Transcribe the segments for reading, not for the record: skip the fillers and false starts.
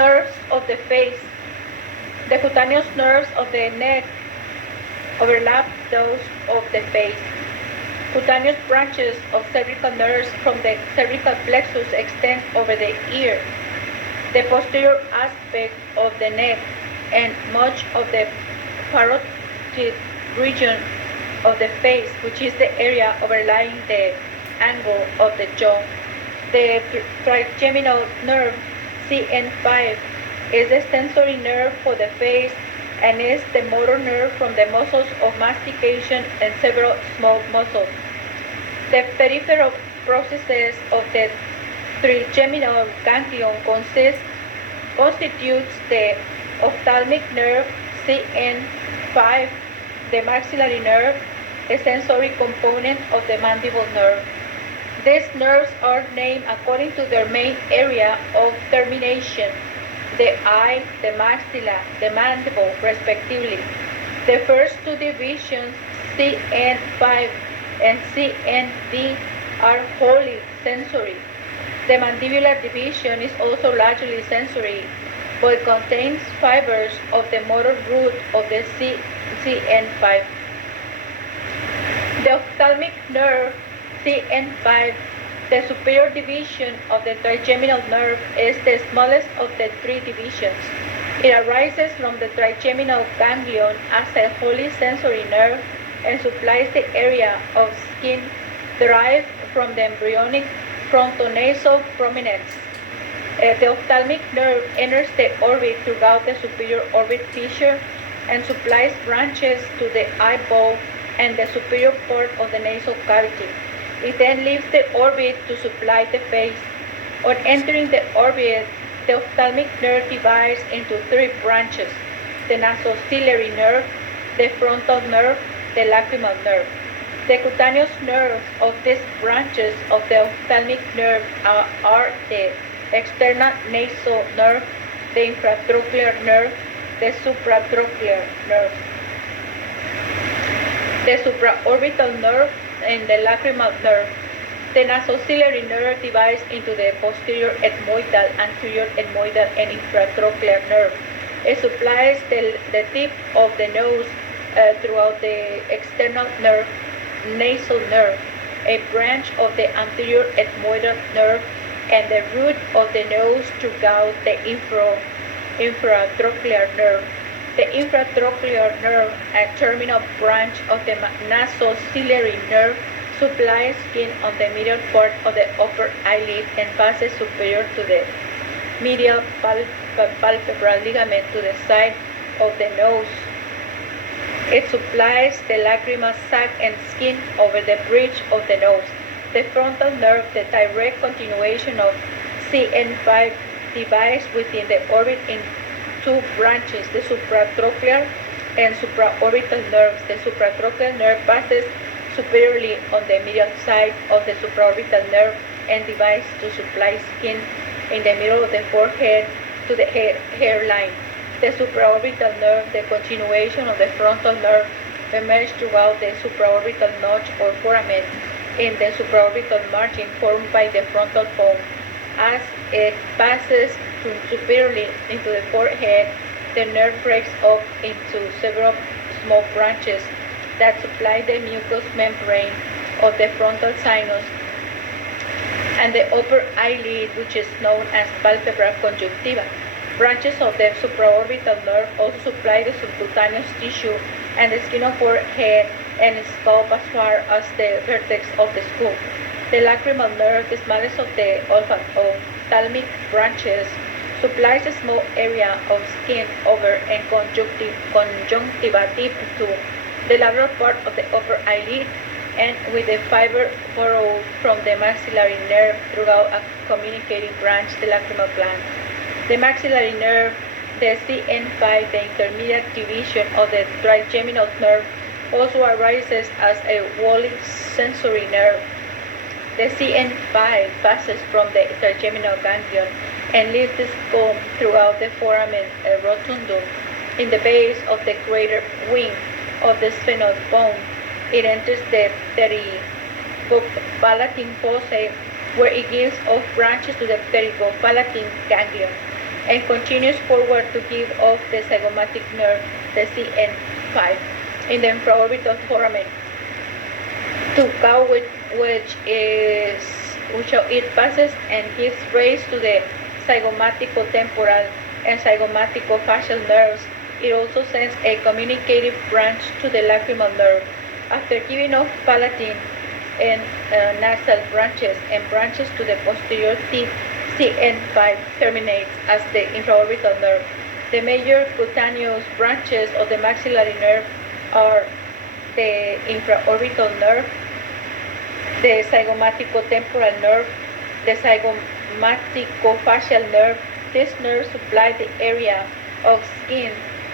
Nerves of the face. The cutaneous nerves of the neck overlap those of the face. Cutaneous branches of cervical nerves from the cervical plexus extend over the ear, the posterior aspect of the neck, and much of the parotid region of the face, which is the area overlying the angle of the jaw. The trigeminal nerve, CN5, is the sensory nerve for the face and is the motor nerve from the muscles of mastication and several small muscles. The peripheral processes of the trigeminal ganglion constitutes the ophthalmic nerve, CN5, the maxillary nerve, a sensory component of the mandible nerve. These nerves are named according to their main area of termination, the eye, the maxilla, the mandible, respectively. The first two divisions, CN5 and CND, are wholly sensory. The mandibular division is also largely sensory, but contains fibers of the motor root of the CN5. The ophthalmic nerve, CN5, the superior division of the trigeminal nerve, is the smallest of the three divisions. It arises from the trigeminal ganglion as a wholly sensory nerve and supplies the area of skin derived from the embryonic frontonasal prominence. The ophthalmic nerve enters the orbit throughout the superior orbit fissure and supplies branches to the eyeball and the superior part of the nasal cavity. It then leaves the orbit to supply the face. On entering the orbit, the ophthalmic nerve divides into three branches: the nasociliary nerve, the frontal nerve, the lacrimal nerve. The cutaneous nerves of these branches of the ophthalmic nerve are the external nasal nerve, the infratrochlear nerve, the supratrochlear nerve, the supraorbital nerve, and the lacrimal nerve. The nasociliary nerve divides into the posterior ethmoidal, anterior ethmoidal, and infratrochlear nerve. It supplies the tip of the nose throughout the external nerve, nasal nerve, a branch of the anterior ethmoidal nerve, and the root of the nose throughout the infratrochlear nerve. The infratrochlear nerve, a terminal branch of the nasociliary nerve, supplies skin on the medial part of the upper eyelid and passes superior to the medial palpebral ligament to the side of the nose. It supplies the lacrimal sac and skin over the bridge of the nose. The frontal nerve, the direct continuation of CN5, divides within the orbit in two branches, the supratrochlear and supraorbital nerves. The supratrochlear nerve passes superiorly on the medial side of the supraorbital nerve and divides to supply skin in the middle of the forehead to the hairline. The supraorbital nerve, the continuation of the frontal nerve, emerges throughout the supraorbital notch or foramen in the supraorbital margin formed by the frontal bone. As it passes superiorly into the forehead, the nerve breaks up into several small branches that supply the mucous membrane of the frontal sinus and the upper eyelid, which is known as palpebral conjunctiva. Branches of the supraorbital nerve also supply the subcutaneous tissue and the skin of forehead and scalp as far as the vertex of the skull. The lacrimal nerve, the smallest of the ophthalmic branches, supplies a small area of skin over and conjunctiva deep to the lateral part of the upper eyelid and with a fiber furrowed from the maxillary nerve throughout a communicating branch, the lacrimal gland. The maxillary nerve, the CN5, the intermediate division of the trigeminal nerve, also arises as a wholly sensory nerve. The CN5 passes from the trigeminal ganglion and leaves the skull throughout the foramen rotundum in the base of the greater wing of the sphenoid bone. It enters the pterygopalatine fossa, where it gives off branches to the pterygopalatine ganglion. and continues forward to give off the zygomatic nerve, the CN5, in the infraorbital foramen, to cow which it passes and gives raise to the zygomatico-temporal and zygomatico-facial nerves. It also sends a communicative branch to the lacrimal nerve. After giving off palatine and nasal branches and branches to the posterior tip, CN5 terminates as the infraorbital nerve. The major cutaneous branches of the maxillary nerve are the infraorbital nerve, the zygomatico-temporal nerve, the zygomatico-facial nerve. These nerves supply the area of skin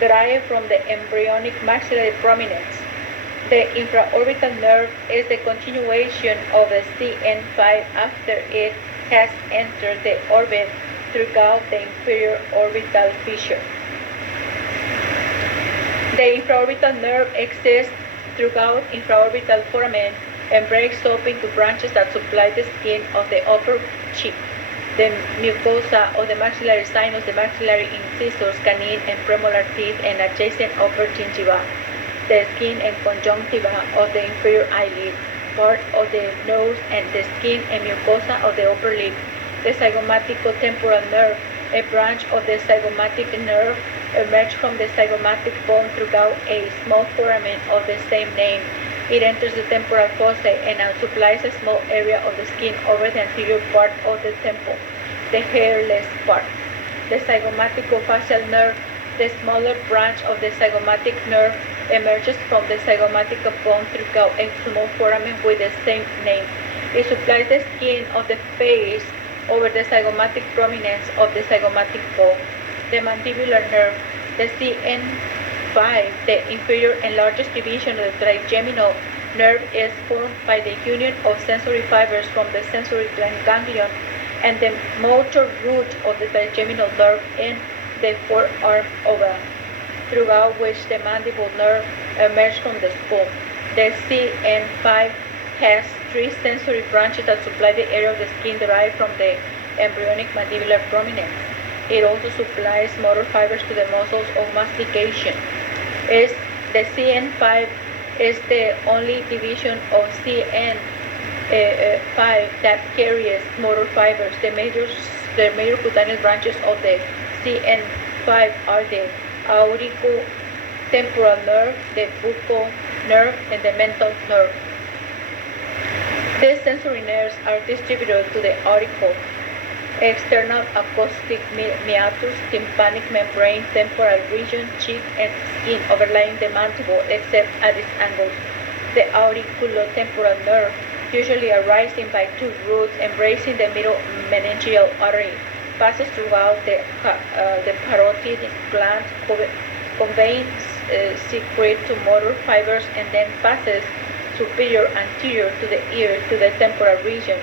derived from the embryonic maxillary prominence. The infraorbital nerve is the continuation of the CN5 after it has entered the orbit throughout the inferior orbital fissure. The infraorbital nerve exists throughout infraorbital foramen and breaks up into branches that supply the skin of the upper cheek, the mucosa of the maxillary sinus, the maxillary incisors, canine and premolar teeth, and adjacent upper gingiva, the skin and conjunctiva of the inferior eyelid, part of the nose, and the skin and mucosa of the upper lip. The zygomatico-temporal nerve, a branch of the zygomatic nerve, emerges from the zygomatic bone throughout a small foramen of the same name. It enters the temporal fossa and supplies a small area of the skin over the anterior part of the temple, the hairless part. The zygomatico-facial nerve, the smaller branch of the zygomatic nerve, emerges from the zygomatic bone throughout a small foramen with the same name. It supplies the skin of the face over the zygomatic prominence of the zygomatic bone. The mandibular nerve, the CN5, the inferior and largest division of the trigeminal nerve, is formed by the union of sensory fibers from the sensory ganglion and the motor root of the trigeminal nerve in the forearm ova, throughout which the mandible nerve emerges from the skull. The CN5 has three sensory branches that supply the area of the skin derived from the embryonic mandibular prominence. It also supplies motor fibers to the muscles of mastication. The CN5 is the only division of CN5 that carries motor fibers. The major cutaneous branches of the CN5 are the auriculotemporal nerve, the buccal nerve, and the mental nerve. These sensory nerves are distributed to the auricle, external acoustic meatus, tympanic membrane, temporal region, cheek, and skin overlying the mandible except at its angles. The auriculotemporal nerve, usually arising by two roots embracing the middle meningeal artery, passes throughout the parotid gland, conveys secrete to motor fibers, and then passes superior anterior to the ear to the temporal region.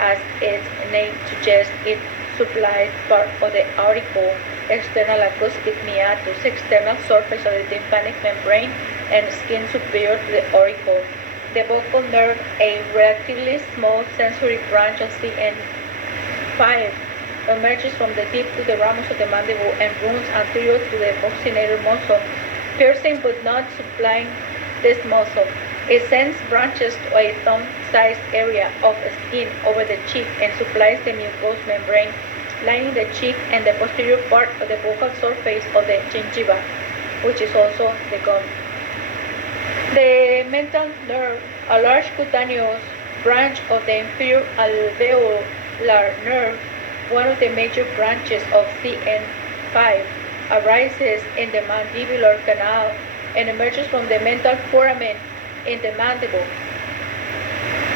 As its name suggests, it supplies part of the auricle, external acoustic meatus, external surface of the tympanic membrane, and skin superior to the auricle. The buccal nerve, a relatively small sensory branch of CN5, emerges from the tip to the ramus of the mandible and runs anterior to the buccinator muscle, piercing but not supplying this muscle. It sends branches to a thumb-sized area of skin over the cheek and supplies the mucous membrane lining the cheek and the posterior part of the buccal surface of the gingiva, which is also the gum. The mental nerve, a large cutaneous branch of the inferior alveolar nerve, one of the major branches of CN5, arises in the mandibular canal and emerges from the mental foramen in the mandible.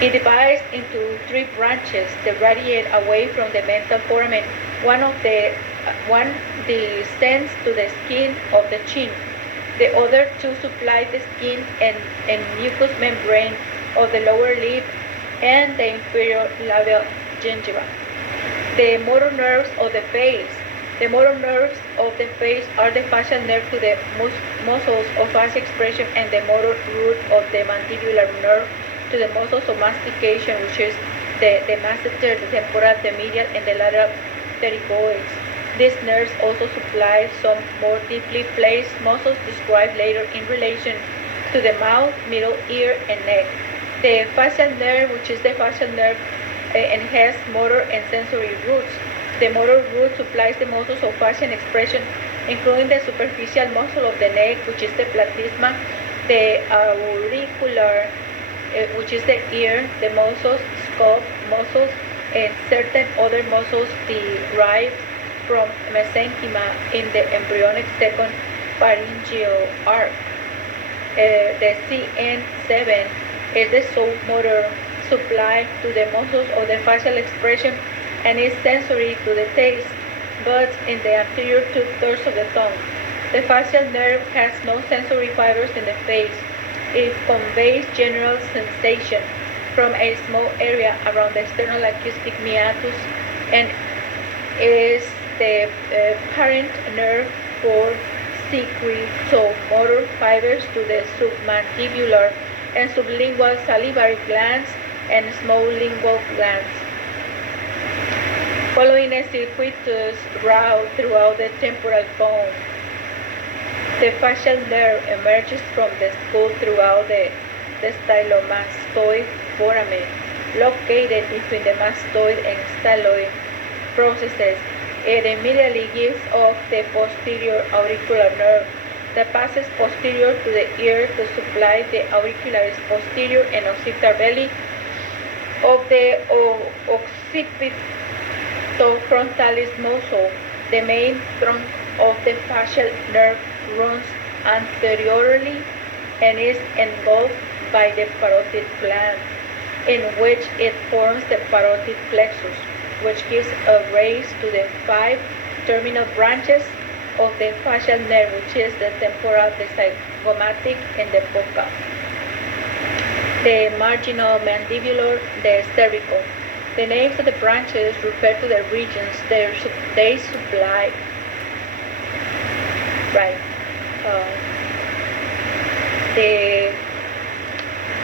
It divides into three branches that radiate away from the mental foramen. One descends to the skin of the chin. The other two supply the skin and mucous membrane of the lower lip and the inferior labial gingiva. The motor nerves of the face. The motor nerves of the face are the facial nerve to the muscles of face expression and the motor root of the mandibular nerve to the muscles of mastication, which is the masseter, the temporal, the medial, and the lateral pterygoids. These nerves also supply some more deeply placed muscles described later in relation to the mouth, middle ear, and neck. The facial nerve, which is the facial nerve, and has motor and sensory roots. The motor root supplies the muscles of facial expression, including the superficial muscle of the neck, which is the platysma, the auricular, which is the ear, the muscles, scalp muscles, and certain other muscles derived from mesenchyma in the embryonic second pharyngeal arc. The CN7 is the sole motor supply to the muscles of the facial expression and is sensory to the taste, but in the anterior two-thirds of the tongue. The facial nerve has no sensory fibers in the face. It conveys general sensation from a small area around the external acoustic meatus and is the parent nerve for secretomotor fibers to the submandibular and sublingual salivary glands and small lingual glands. Following a circuitous route throughout the temporal bone, the facial nerve emerges from the skull throughout the stylomastoid foramen, located between the mastoid and styloid processes. It immediately gives off the posterior auricular nerve that passes posterior to the ear to supply the auricularis posterior and occipital belly of the occipitofrontalis muscle. The main trunk of the facial nerve runs anteriorly and is engulfed by the parotid gland, in which it forms the parotid plexus, which gives a raise to the 5 terminal branches of the facial nerve, which is the temporal, the zygomatic, and the focal. The marginal mandibular, the cervical. The names of the branches refer to the regions they supply. Right. The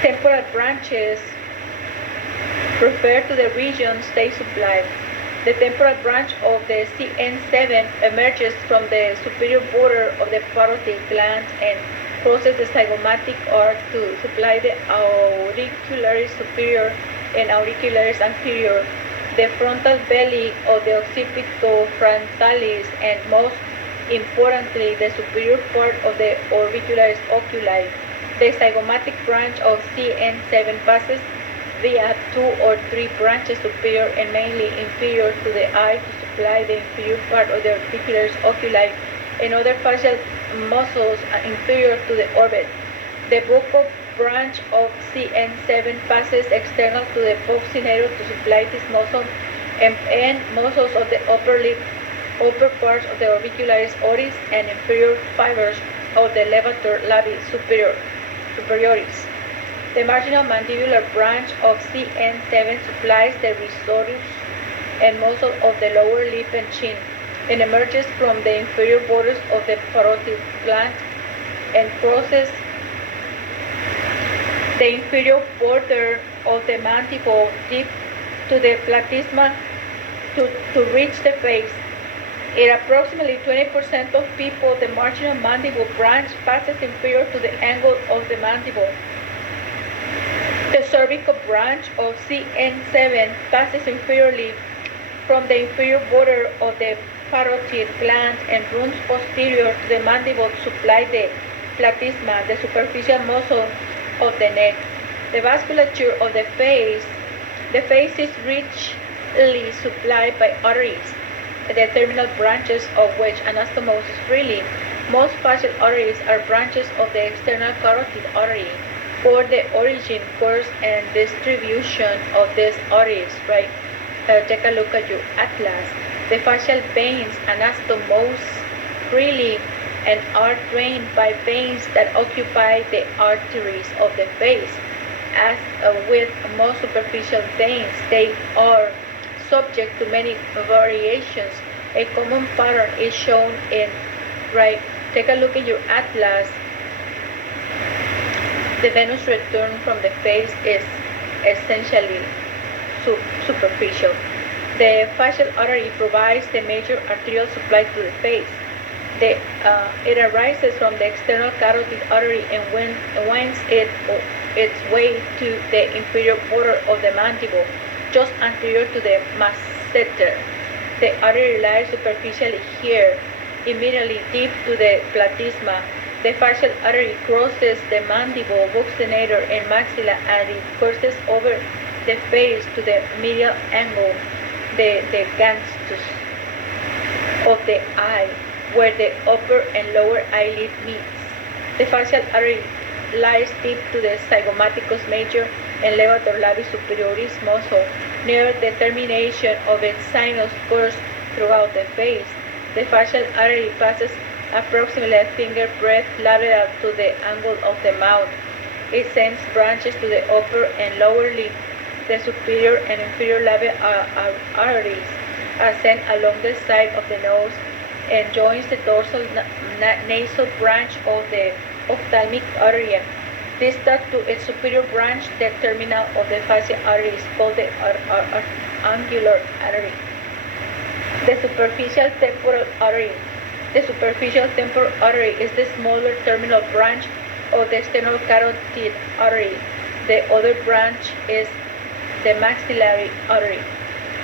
temporal branches refer to the regions they supply. The temporal branch of the CN7 emerges from the superior border of the parotid gland and crosses the zygomatic arc to supply the auricularis superior and auricularis anterior, the frontal belly of the occipitofrontalis, and most importantly, the superior part of the orbicularis oculi. The zygomatic branch of CN7 passes via 2 or 3 branches superior and mainly inferior to the eye to supply the inferior part of the orbicularis oculi and other facial muscles inferior to the orbit. The buccal branch of CN7 passes external to the buccinator to supply this muscle and muscles of the upper lip, upper parts of the orbicularis oris, and inferior fibers of the levator labii superioris. The marginal mandibular branch of CN7 supplies the risorius and muscle of the lower lip and chin, and emerges from the inferior borders of the parotid gland and crosses the inferior border of the mandible deep to the platysma to reach the face. In approximately 20% of people, the marginal mandible branch passes inferior to the angle of the mandible. The cervical branch of CN7 passes inferiorly from the inferior border of the parotid gland and runs posterior to the mandible to supply the platysma, the superficial muscle of the neck. The vasculature of the face is richly supplied by arteries, the terminal branches of which anastomoses freely. Most facial arteries are branches of the external carotid artery. For the origin, course, and distribution of these arteries, right? Take a look at your atlas. The facial veins anastomose freely and are drained by veins that occupy the arteries of the face. As with most superficial veins, they are subject to many variations. A common pattern is shown in, right? Take a look at your atlas. The venous return from the face is essentially superficial. The facial artery provides the major arterial supply to the face. It arises from the external carotid artery and winds its way to the inferior border of the mandible, just anterior to the masseter. The artery lies superficially here, immediately deep to the platysma. The facial artery crosses the mandible, buccinator, and maxilla, and it courses over the face to the medial angle, the gangsters of the eye, where the upper and lower eyelid meets. The facial artery lies deep to the zygomaticus major and levator labii superioris muscle. Near the termination of its sinus course throughout the face. The facial artery passes approximately a finger breadth lateral to the angle of the mouth. It sends branches to the upper and lower lip. The superior and inferior labial arteries ascend along the side of the nose and joins the dorsal nasal branch of the ophthalmic area. Distal to its superior branch, the terminal of the facial artery is called the angular artery. The superficial temporal artery. The superficial temporal artery is the smaller terminal branch of the external carotid artery. The other branch is the maxillary artery.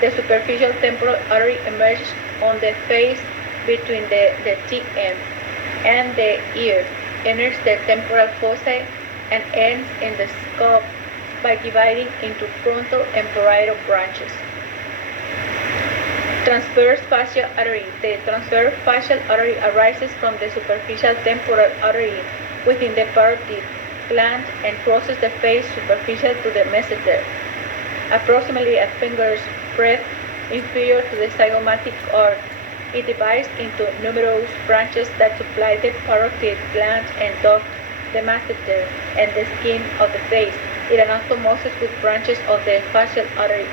The superficial temporal artery emerges on the face between the TM and the ear, enters the temporal fossa, and ends in the scalp by dividing into frontal and parietal branches. Transverse facial artery. The transverse facial artery arises from the superficial temporal artery within the parotid gland and crosses the face superficial to the masseter, approximately a finger's breadth inferior to the zygomatic arc. It divides into numerous branches that supply the parotid gland and duct the masseter and the skin of the face. It anastomosis with branches of the facial artery.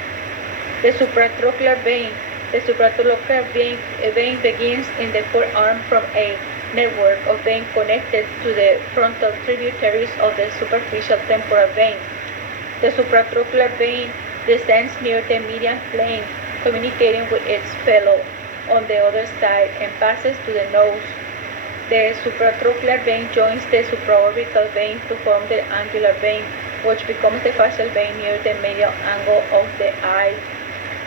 The supratrochlear vein. The supratrochlear vein begins in the forearm from a network of veins connected to the frontal tributaries of the superficial temporal vein. The supratrochlear vein descends near the median plane, communicating with its fellow on the other side, and passes to the nose. The supratrochlear vein joins the supraorbital vein to form the angular vein, which becomes the facial vein near the medial angle of the eye.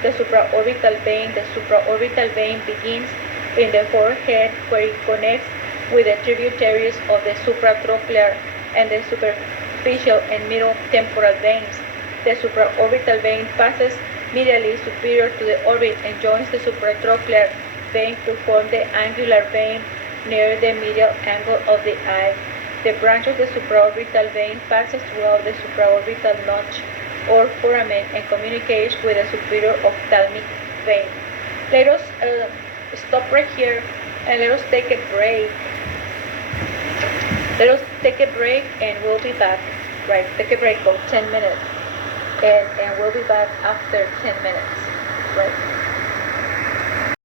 The supraorbital vein begins in the forehead, where it connects with the tributaries of the supratrochlear and the superficial and middle temporal veins. The supraorbital vein passes medially superior to the orbit and joins the supratrochlear vein to form the angular vein near the medial angle of the eye. The branch of the supraorbital vein passes throughout the supraorbital notch or foramen and communicates with the superior ophthalmic vein. Let us stop right here and let us take a break. Let us take a break and we'll be back. Right, take a break of 10 minutes and we'll be back after 10 minutes. Right.